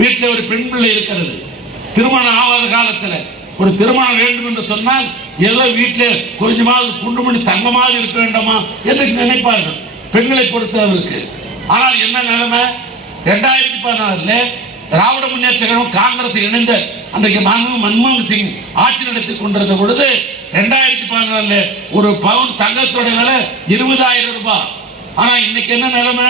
வீட்டில் ஒரு பெண் பிள்ளை இருக்கிறது, திருமணம் ஆகாத காலத்தில் ஒரு திருமணம் வேண்டும் என்று சொன்னால் எல்லாம் வீட்டில் கொஞ்சமாவது குண்டுமணி தங்கமாக இருக்க வேண்டாமா என்று நினைப்பார்கள் பெண்களை பொறுத்தவருக்கு. ஆனால் என்ன நிலைமை, 2016 திராவிட முன்னேற்ற கழகம் காங்கிரஸ் இணைந்த அன்றைக்கு மன்மோகன் சிங் ஆட்சி நடத்தி கொண்டிருந்த பொழுது 2014 ஒரு பவுன் தங்கத்தோட விலை 20,000 ரூபாய். ஆனா இன்னைக்கு என்ன நிலைமை,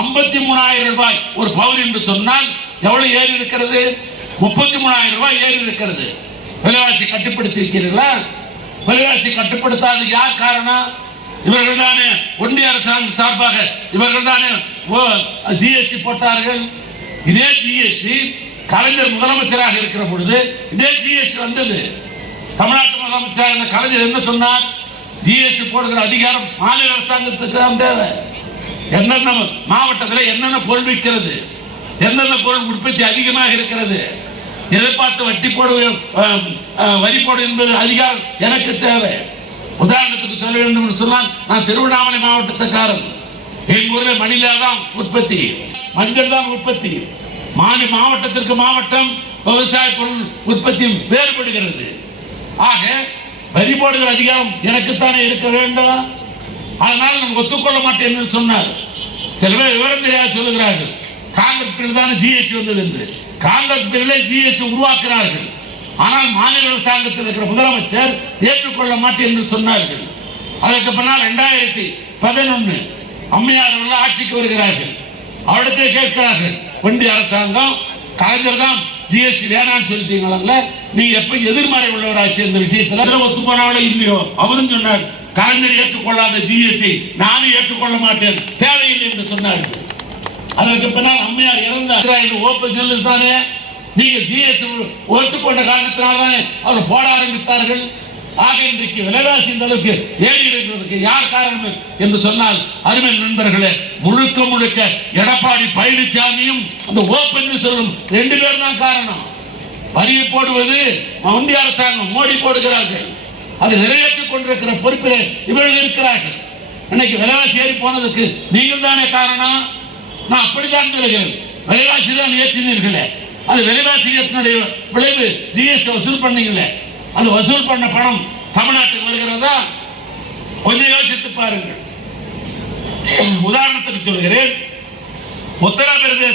53,000 ரூபாய் ஒரு பவுன் என்று சொன்னால் எவ்வளவு ஏறி இருக்கிறது, 33,000 ரூபாய் ஏறி இருக்கிறது. விலைவாசி கட்டுப்படுத்தி இருக்கிறீர்களா? விலைவாசி கட்டுப்படுத்தாத யார் காரணம்? இவர்கள் தானே ஒன்றிய அரசாங்கம் சார்பாக இவர்கள் தானே ஜிஎஸ்டி போட்டார்கள். இதே ஜிஎஸ்டி கலைஞர் முதலமைச்சராக இருக்கிற பொழுது இதே ஜிஎஸ்டி வந்தது. தமிழ்நாட்டு முதலமைச்சர் கலைஞர் என்ன சொன்னார், ஜிஎஸ்டி போடுகிற அதிகாரம் மாநில அரசாங்கத்துக்கு தான் தேவை. என்னென்ன மாவட்டத்தில் என்னென்ன பொருள் விற்கிறது, எந்தெந்த பொருள் உற்பத்தி அதிகமாக இருக்கிறது, எதிர்பார்த்து வட்டி போடுவோம் வரி போடும் என்பது அதிகாரம் எனக்கு தேவை. உதாரணத்துக்கு சொல்ல வேண்டும் என்று சொன்னால், நான் திருவண்ணாமலை மாவட்டத்துக்காரன். எங்கள் ஊரில் மணிலா தான் உற்பத்தி, மஞ்சள் தான் உற்பத்தி. மாவட்டத்திற்கு மாவட்டம் விவசாய பொருள் உற்பத்தி வேறுபடுகிறது. ஆக வரி போடுகிற அதிகாரம் எனக்குத்தானே இருக்க வேண்டும். அதனால் நான் ஒத்துக்கொள்ள மாட்டேன் என்று சொன்னார். சில பேர் விவரம் தெரியாது சொல்லுகிறார்கள், காங்கிரஸ் பிரிவில் தானே ஜிஎஸ்டி வந்தது என்று. காங்கிரஸ் பிரிவிலே ஜிஎஸ்டி உருவாக்குகிறார்கள். ஆனால் மாநில அரசாங்கத்தில் இருக்கிற முதலமைச்சர் ஏற்றுக்கொள்ள மாட்டேன் என்று சொன்னார்கள். அதற்கு பின்னால் 2011 அம்மையார் அவர்கள் ஆட்சிக்கு வருகிறார்கள். அவரிடத்தை கேட்கிறார்கள், ஒன்றிய அரசாங்கம் கலைஞர் தான் ஜிஎஸ்டி வேணான்னு சொல்லிட்டீங்களா, நீங்க எப்ப எதிர்மறை உள்ளவராச்சு இந்த விஷயத்துல ஒத்துப்போனாவளோ இல்லையோ. அவரும் சொன்னார், கலைஞர் ஏற்றுக்கொள்ளாத ஜிஎஸ்டி நானும் ஏற்றுக்கொள்ள மாட்டேன், தேவையில்லை என்று சொன்னார்கள். அதற்கு பின்னால் அம்மையார் இறந்தார். ஓப்பன் தானே நீங்க ஜிஎஸ்டி ஒத்துக்கொண்ட காரணத்தினால்தானே அவர் போட ஆரம்பித்தார்கள். ஆக இன்றைக்கு விலைவாசி இந்த அளவுக்கு ஏறி இருக்கிறதுக்கு யார் காரணம் என்று சொன்னால், அருமை நண்பர்களே, முழுக்க முழுக்க எடப்பாடி பழனிசாமியும் அந்த ஓப்பன் சொல்லும் 2 பேர் தான் காரணம். வரியை போடுவது ஒன்றிய அரசாங்கம் மோடி போடுகிறார்கள், அதை நிறைவேற்றிக் கொண்டிருக்கிற பொறுப்பிலே இவர்கள் இருக்கிறார்கள். இன்னைக்கு விலைவாசி ஏறி போனதுக்கு நீங்கள் தானே காரணம். நான் அப்படித்தான் சொல்கிறேன், விலைவாசி தான் ஏற்றினீர்களே, அது விலைவாசி ஏற்றினுடைய விளைவு ஜிஎஸ்டி வசூல் பண்ணீங்களே, அது வசூல் பண்ண பணம் தமிழ்நாட்டுக்கு வருகிறதா? கொஞ்சம் யோசித்து பாருங்கள். உதாரணத்துக்கு சொல்கிறேன், உத்தரப்பிரதேச